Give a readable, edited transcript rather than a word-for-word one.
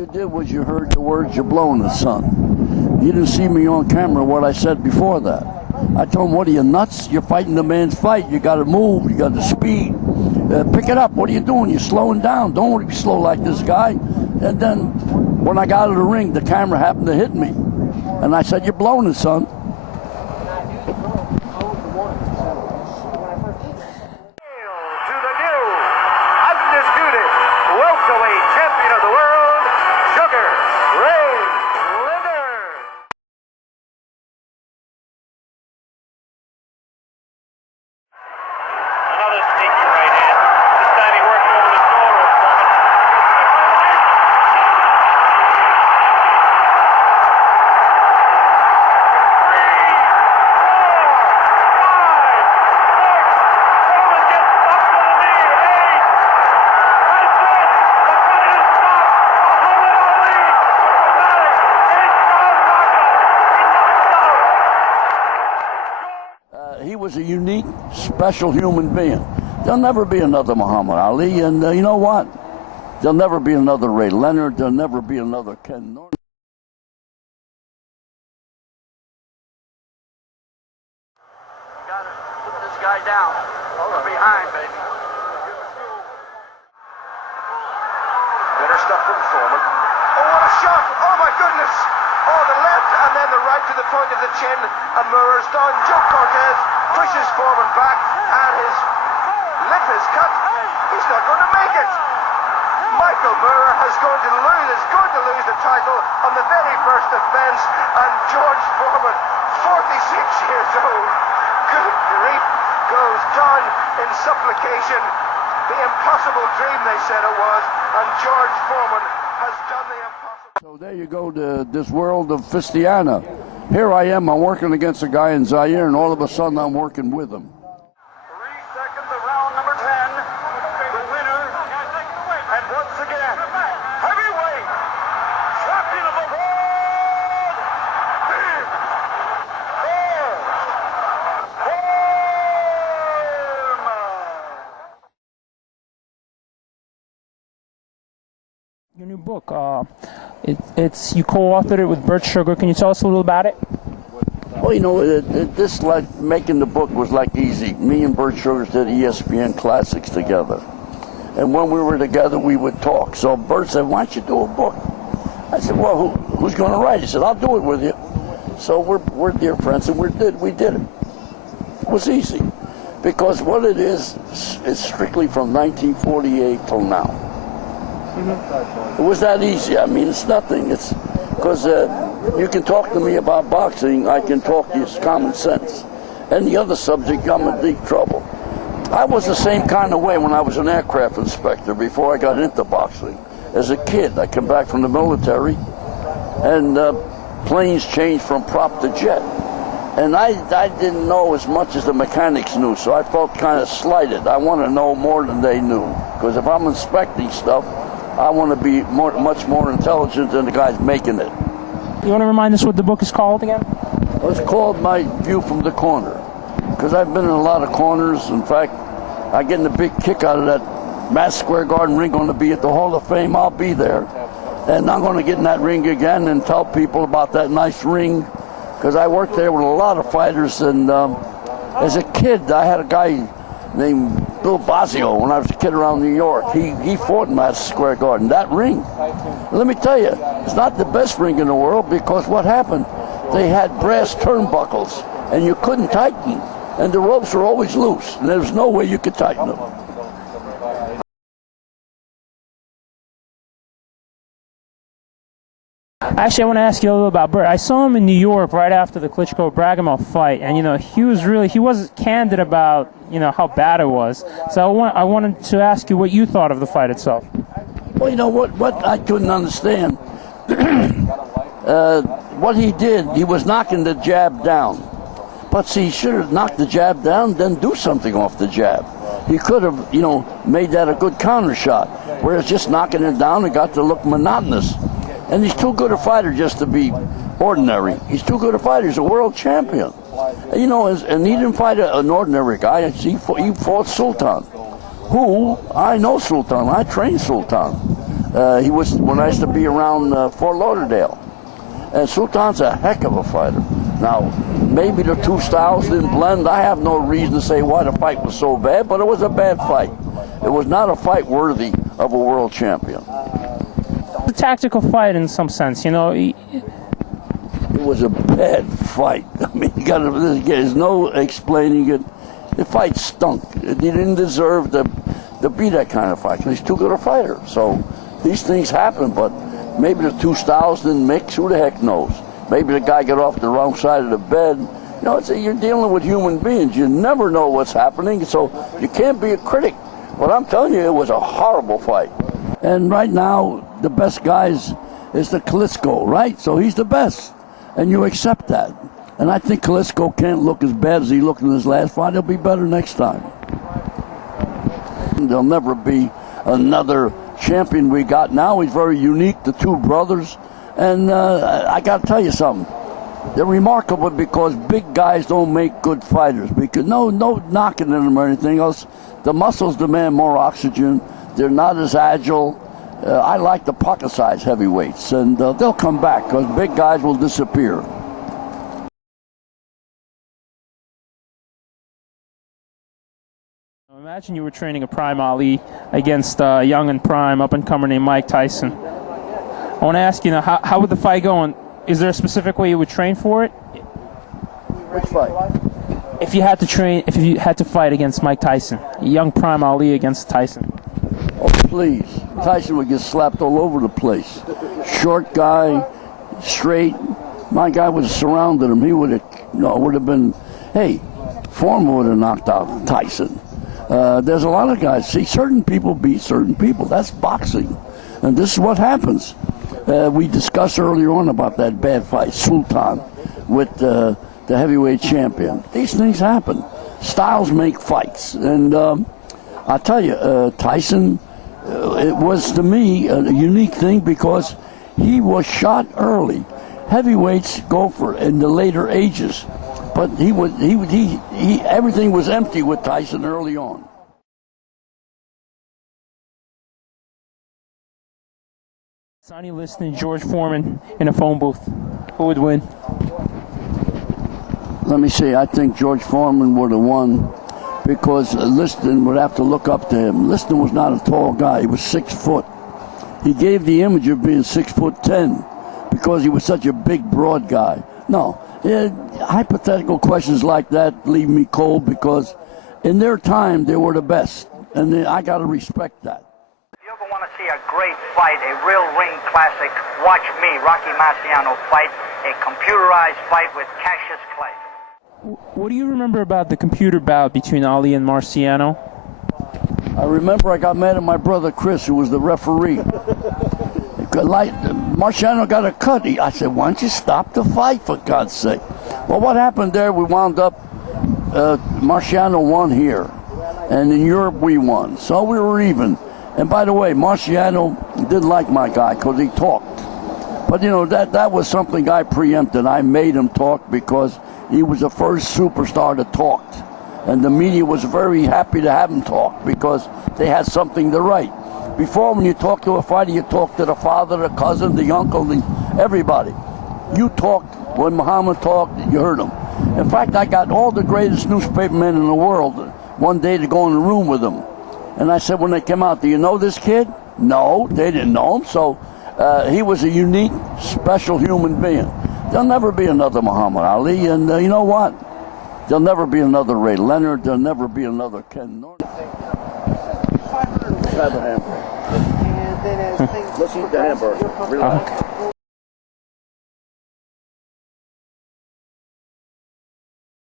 you did was you heard the words, "You're blowing it, son." You didn't see me on camera what I said before that. I told him, "What are you, nuts? You're fighting the man's fight. You got to move. You got to speed. Pick it up. What are you doing? You're slowing down. Don't want to be slow like this guy." And then when I got out of the ring, the camera happened to hit me. And I said, "You're blowing it, son." He was a unique, special human being. There'll never be another Muhammad Ali, and you know what? There'll never be another Ray Leonard. There'll never be another Ken Norton. You gotta put this guy down from behind, baby. Better stuff from Foreman. Oh, what a shot! Oh my goodness! Oh, the left and then the right to the point of the chin, and Moore's done. Joe Cortez pushes Foreman back, and his lip is cut. He's not going to make it. Michael Moore is going to lose the title on the very first offence, and George Foreman, 46 years old, good grief, goes down in supplication. The impossible dream, they said it was, and George Foreman has done the impossible. So there you go, to this world of Fistiana. Here I am, I'm working against a guy in Zaire, and all of a sudden I'm working with him. 3 seconds of round number 10. The winner, and once again, heavyweight champion of the world, Big Foreman. Your new book, it's you co-authored it with Bert Sugar. Can you tell us a little about it? Well, you know, this, like, making the book was like easy. Me and Bert Sugar did ESPN Classics together. And when we were together, we would talk. So Bert said, "Why don't you do a book?" I said, "Well, who's going to write?" He said, "I'll do it with you." So we're dear friends, and we did it. It was easy. Because what it is strictly from 1948 till now. It was that easy. I mean, it's nothing. It's because you can talk to me about boxing, I can talk to you common sense. Any other subject, I'm in deep trouble. I was the same kind of way when I was an aircraft inspector before I got into boxing. As a kid, I came back from the military, and planes changed from prop to jet. And I didn't know as much as the mechanics knew, so I felt kind of slighted. I want to know more than they knew, because if I'm inspecting stuff, I want to be much more intelligent than the guys making it. You want to remind us what the book is called again? It's called My View from the Corner, because I've been in a lot of corners. In fact, I'm getting a big kick out of that Madison Square Garden ring. Going to be at the Hall of Fame. I'll be there, and I'm going to get in that ring again and tell people about that nice ring, because I worked there with a lot of fighters. And as a kid, I had a guy named Bill Bosio when I was a kid around New York. He fought in Madison Square Garden. That ring, let me tell you, it's not the best ring in the world, because what happened? They had brass turnbuckles, and you couldn't tighten them, and the ropes were always loose, and there was no way you could tighten them. Actually, I want to ask you a little about Bert. I saw him in New York right after the Klitschko-Bragimov fight, and he was candid about how bad it was. So I wanted to ask you what you thought of the fight itself. Well, you know what I couldn't understand. What he did, he was knocking the jab down. But see, he should have knocked the jab down, then do something off the jab. He could have, made that a good counter shot, whereas just knocking it down, it got to look monotonous. And he's too good a fighter just to be ordinary. He's too good a fighter. He's a world champion. And he didn't fight an ordinary guy. He fought Sultan, who, I know Sultan. I trained Sultan. He was when I used to be around Fort Lauderdale. And Sultan's a heck of a fighter. Now, maybe the two styles didn't blend. I have no reason to say why the fight was so bad, but it was a bad fight. It was not a fight worthy of a world champion. A tactical fight in some sense, you know. It was a bad fight. I mean, there's no explaining it. The fight stunk. He didn't deserve to be that kind of fight. He's too good a fighter. So these things happen, but maybe the two styles didn't mix. Who the heck knows? Maybe the guy got off the wrong side of the bed. You know, you're dealing with human beings. You never know what's happening, so you can't be a critic. But I'm telling you, it was a horrible fight. And right now, the best guys is the Klitschko, right? So he's the best, and you accept that. And I think Klitschko can't look as bad as he looked in his last fight. He'll be better next time. There'll never be another champion we got now. He's very unique, the two brothers. And I got to tell you something. They're remarkable because big guys don't make good fighters. Because no knocking at them or anything else. The muscles demand more oxygen. They're not as agile. I like the pocket-sized heavyweights, and they'll come back because big guys will disappear. Imagine you were training a prime Ali against a young and prime up-and-comer named Mike Tyson. I want to ask you now, how would the fight go? And is there a specific way you would train for it? Which fight? If you had to fight against Mike Tyson, a young prime Ali against Tyson. Oh, please. Tyson would get slapped all over the place. Short guy, straight. My guy would have surrounded him. He would have been, hey, Foreman would have knocked out Tyson. There's a lot of guys. See, certain people beat certain people. That's boxing. And this is what happens. We discussed earlier on about that bad fight, Sultan, with the heavyweight champion. These things happen. Styles make fights. And I'll tell you, Tyson, it was to me a unique thing because he was shot early. Heavyweights go for in the later ages, but everything was empty with Tyson early on. Sonny Liston and George Foreman in a phone booth. Who would win? Let me see. I think George Foreman would have won because Liston would have to look up to him. Liston was not a tall guy. He was 6 foot. He gave the image of being 6'10" because he was such a big, broad guy. No, hypothetical questions like that leave me cold because in their time they were the best, and I got to respect that. If you ever want to see a great fight, a real ring classic, watch me, Rocky Marciano, fight a computerized fight with Cassius Clay. What do you remember about the computer bout between Ali and Marciano? I remember I got mad at my brother Chris, who was the referee. Marciano got a cut. I said, why don't you stop the fight, for God's sake? Well, what happened there, we wound up, Marciano won here. And in Europe, we won. So we were even. And by the way, Marciano didn't like my guy because he talked. But, you know, that was something I preempted. I made him talk because he was the first superstar that talked. And the media was very happy to have him talk because they had something to write. Before, when you talk to a fighter, you talk to the father, the cousin, the uncle, everybody. You talked, when Muhammad talked, you heard him. In fact, I got all the greatest newspapermen in the world one day to go in the room with him. And I said, when they came out, do you know this kid? No, they didn't know him. So he was a unique, special human being. There'll never be another Muhammad Ali, and you know what? There'll never be another Ray Leonard. There'll never be another Ken Norton. Let's have a hamburger. Let's eat the hamburger. Relax.